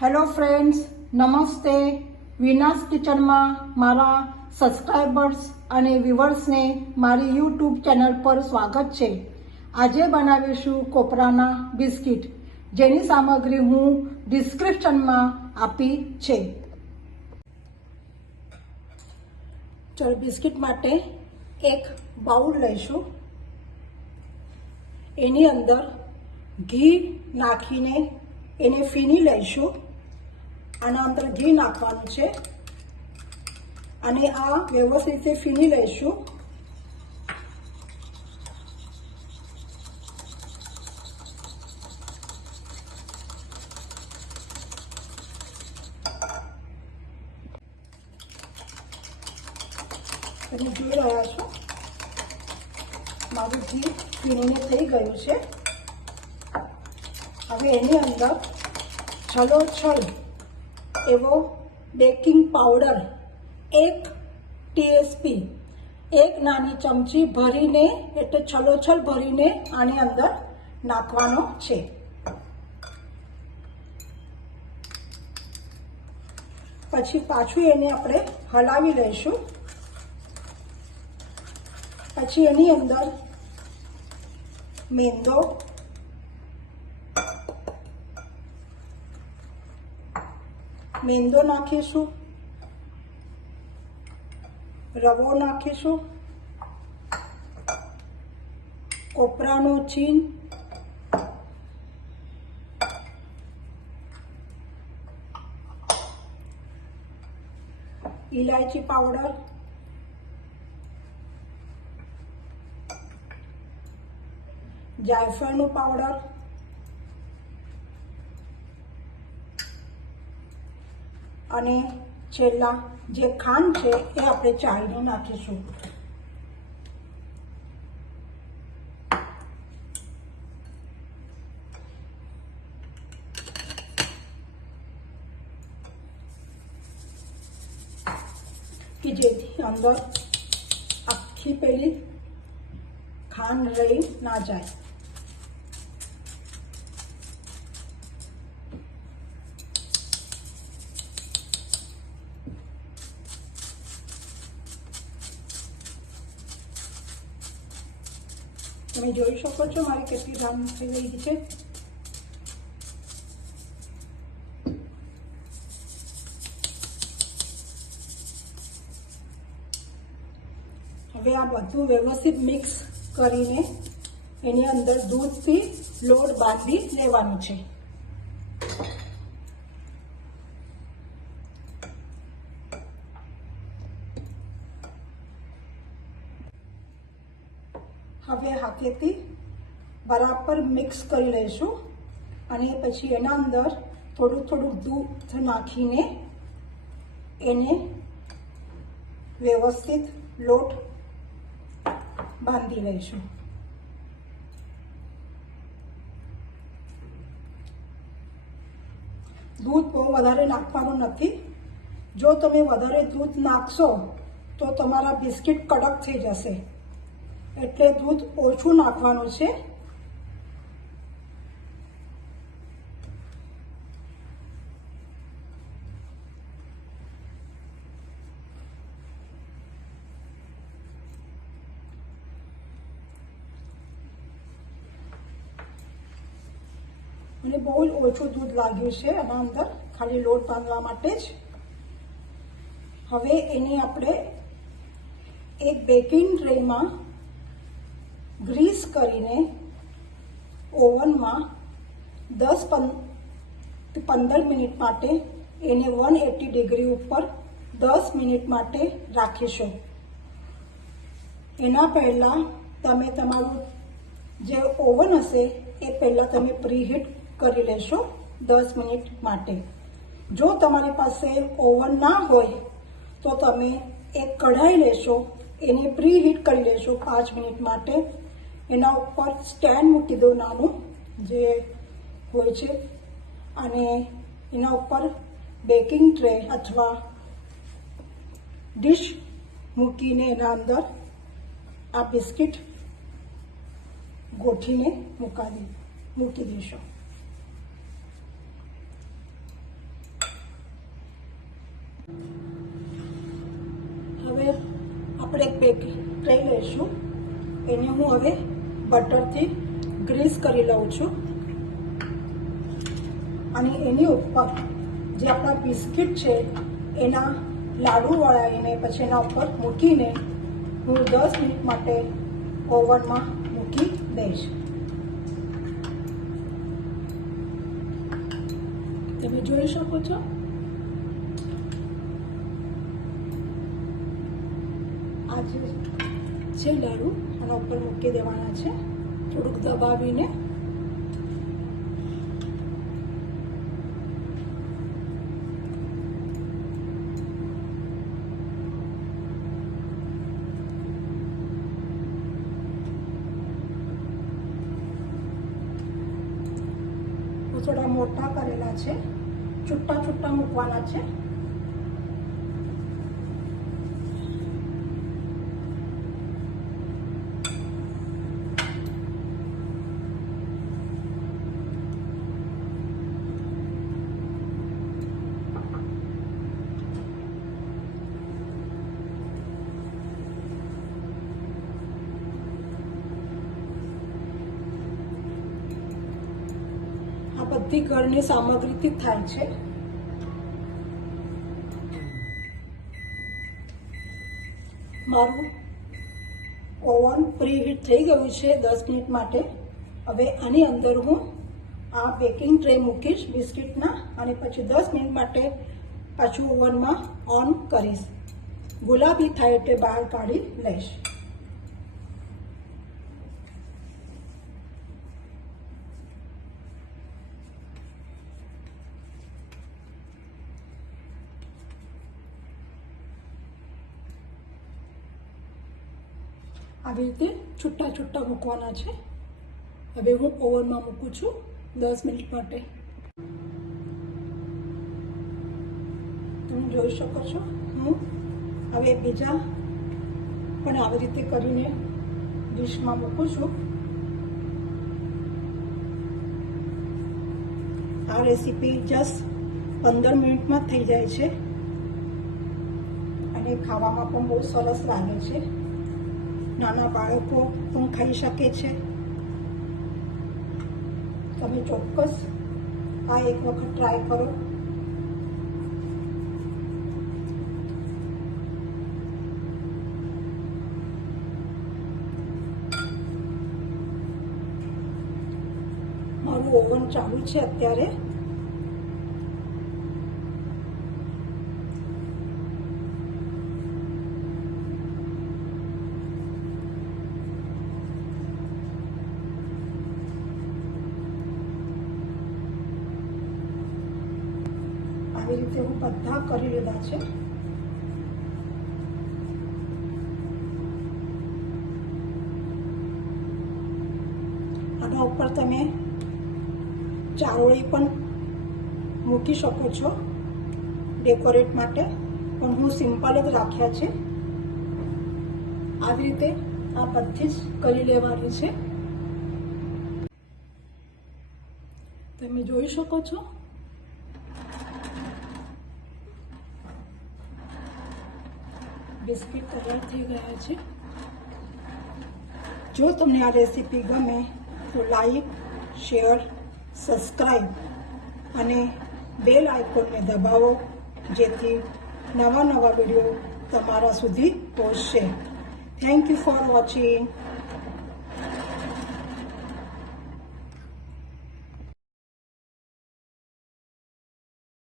Hello friends, નમસ્તે. વિનાસ કિચનમાં મારા સબસ્ક્રાઈબર્સ અને વ્યુઅર્સને મારી યુટ્યુબ ચેનલ પર સ્વાગત છે. આજે બનાવીશું કોપરાના બિસ્કિટ, જેની સામગ્રી હું ડિસ્ક્રિપ્શનમાં આપી છે. ચલો, બિસ્કિટ માટે એક બાઉલ લઈશું. એની અંદર ઘી નાખીને એને ફીણી લઈશું. આના અંદર ઘી નાખવાનું છે અને આ વ્યવસ્થિત રીતે ફીણી લઈશું. તમે જોઈ રહ્યા છો, મારું ઘી ફીણીને થઈ ગયું છે. હવે એની અંદર છલોછલ એવો બેકિંગ પાવડર 1 ટીએસપી, એક નાની ચમચી ભરીને, એટલે છલોછલ ભરીને આની અંદર નાખવાનો છે. પછી પાછું એને આપણે હલાવી લઈશું. પછી એની અંદર મેંદો નાખીશું, રવો નાખીશું, કોપરાનો છીણ, ઇલાયચી પાવડર, જાયફળનું પાવડર, અને છેલ્લા જે ખાંડ છે એ આપણે ચાળીને નાખીશું. કે જેથી અંદર આખી પેલી ખાંડ રહી ના જાય. તમે જોઈ શકો છો મારી કેટલી ધામ થઈ ગઈ છે. હવે આ બધું વ્યવસ્થિત મિક્સ કરીને એની અંદર દૂધથી લોટ બાંધી લેવાનું છે. હવે હાથેથી બરાબર મિક્સ કરી લઈશું અને પછી એના અંદર થોડું દૂધ નાખીને એને વ્યવસ્થિત લોટ બાંધી લઈશું. દૂધ બહુ વધારે નાખવાનું નથી. જો તમે વધારે દૂધ નાખશો તો તમારા બિસ્કિટ કડક થઈ જશે, એટલે દૂધ ઓછું નાખવાનું છે. મને બહુ જ ઓછું દૂધ લાગ્યું છે આના અંદર, ખાલી લોટ બાંધવા માટે જ. હવે એની આપણે એક બેકિંગ ટ્રેમાં ગ્રીસ કરીને ઓવનમાં 10-15 મિનિટ માટે એને 180 ડિગ્રી ઉપર 10 મિનિટ માટે રાખીશું. એના પહેલાં તમે તમારું જે ઓવન હશે એ પહેલાં તમે પ્રીહીટ કરી લેશો 10 મિનિટ માટે. જો તમારી પાસે ઓવન ના હોય તો તમે એક કઢાઈ લેશો, એને પ્રીહીટ કરી લેશો 5 મિનિટ માટે. એના ઉપર સ્ટેન્ડ મૂકી દો નાનું જે હોય છે, અને એના ઉપર બેકિંગ ટ્રે અથવા ડીશ મૂકીને એના અંદર આ બિસ્કિટ ગોઠવીને મૂકી દઈશું. આપણે એક બેકિંગ ટ્રે લઈશું. એને હું હવે બટરથી ગ્રીસ કરી લઉં છું અને એની ઉપર જે આપણા બિસ્કિટ છે એના લાડુ વળાવીને પછી એના ઉપર મૂકીને હું 10 મિનિટ માટે ઓવનમાં મૂકી દઈશ. તમે જોઈ શકો છો આ જે છે લાડુ આના ઉપર મૂકી દેવાના છે થોડુંક દબાવીને. થોડા મોટા કરેલા છે, છૂટા છૂટા મૂકવાના છે. બધી ઘરની સામગ્રીથી જ થાય છે. મારું ઓવન પ્રીહીટ થઈ ગયું છે 10 મિનિટ માટે. હવે આની અંદર હું આ બેકિંગ ટ્રે મૂકીશ બિસ્કિટના અને પછી 10 મિનિટ માટે પાછું ઓવનમાં ઓન કરીશ. ગુલાબી થાય એટલે બહાર કાઢી લઈશ. આવી રીતે છૂટા છૂટા મૂકવાના છે. હવે હું ઓવનમાં મૂકું છું 10 મિનિટ માટે. તમે જોઈ શકો છો હું હવે બીજા પણ આવી રીતે કરીને ડીશમાં મૂકું છું. આ રેસીપી જસ્ટ 15 મિનિટમાં થઈ જાય છે અને ખાવામાં પણ બહુ સરસ લાગે છે. નાના બાળકો પણ ખાઈ શકે છે. તમે ચોક્કસ આ એક વખત ટ્રાય કરો. મારું ઓવન ચાલુ છે અત્યારે. આવી રીતે હું બધા કરી લીધા છે. આના ઉપર તમે ચારોળી પણ મૂકી શકો છો ડેકોરેટ માટે, પણ હું સિમ્પલ જ રાખ્યા છે. આવી રીતે આ બધી જ કરી લેવાની છે. તમે જોઈ શકો છો બિસ્કિટ તૈયાર થઈ ગયા છે. જો તમને આ રેસીપી ગમે તો લાઈક, શેર, સબસ્ક્રાઈબ અને બેલ આઇકોનને દબાવો જેથી નવા વિડીયો તમારા સુધી પહોંચશે. Thank you for watching.